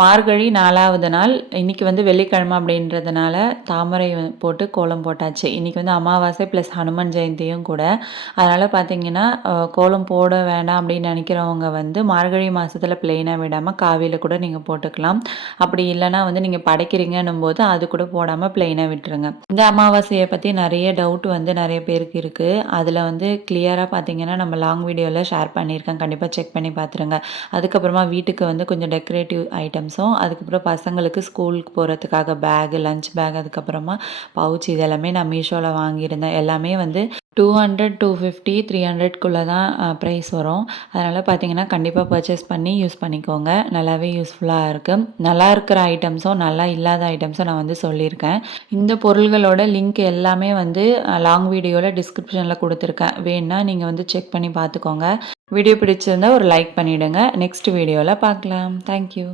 மார்கழி 4வது நாள். இன்றைக்கி வந்து வெள்ளிக்கிழமை அப்படின்றதுனால தாமரை போட்டு கோலம் போட்டாச்சு. இன்றைக்கி வந்து அமாவாசை ப்ளஸ் ஹனுமன் ஜெயந்தியும் கூட. அதனால் பார்த்திங்கன்னா கோலம் போட வேண்டாம் அப்படின்னு நினைக்கிறவங்க வந்து மார்கழி மாதத்தில் ப்ளெயினாக விடாமல் காவியில் கூட நீங்கள் போட்டுக்கலாம். அப்படி இல்லைனா வந்து நீங்கள் படைக்கிறீங்கன்னும் போது அது கூட போடாமல் ப்ளெயினாக விட்டுருங்க. இந்த அமாவாசையை பற்றி நிறைய டவுட் வந்து நிறைய பேருக்கு இருக்குது. அதில் வந்து கிளியராக பார்த்திங்கன்னா நம்ம லாங் வீடியோவில் ஷேர் பண்ணியிருக்கேன். கண்டிப்பாக செக் பண்ணி பார்த்துருங்க. அதுக்கப்புறமா வீட்டுக்கு வந்து கொஞ்சம் டெக்கரேட்டிவ் ஐட்டம்ஸும், அதுக்கப்புறம் பசங்களுக்கு ஸ்கூலுக்கு போகிறதுக்காக பேகு, லஞ்ச் பேக், அதுக்கப்புறமா பவுச் இதெல்லாமே நான் மீஷோவில் வாங்கியிருந்தேன். எல்லாமே வந்து 200, 250, 300க்குள்ளே தான் ப்ரைஸ் வரும். அதனால் பார்த்தீங்கன்னா கண்டிப்பாக பர்ச்சேஸ் பண்ணி யூஸ் பண்ணிக்கோங்க. நல்லாவே யூஸ்ஃபுல்லாக இருக்குது. நல்லா இருக்கிற ஐட்டம்ஸும் நல்லா இல்லாத ஐட்டம்ஸும் நான் வந்து சொல்லியிருக்கேன். இந்த பொருள்களோட லிங்க் எல்லாமே வந்து லாங் வீடியோவில் டிஸ்கிரிப்ஷனில் கொடுத்துருக்கேன். வேணுன்னா நீங்கள் வந்து செக் பண்ணி பார்த்துக்கோங்க. வீடியோ பிடிச்சிருந்தா ஒரு லைக் பண்ணிவிடுங்க. நெக்ஸ்ட் வீடியோவில் பார்க்கலாம். தேங்க்யூ.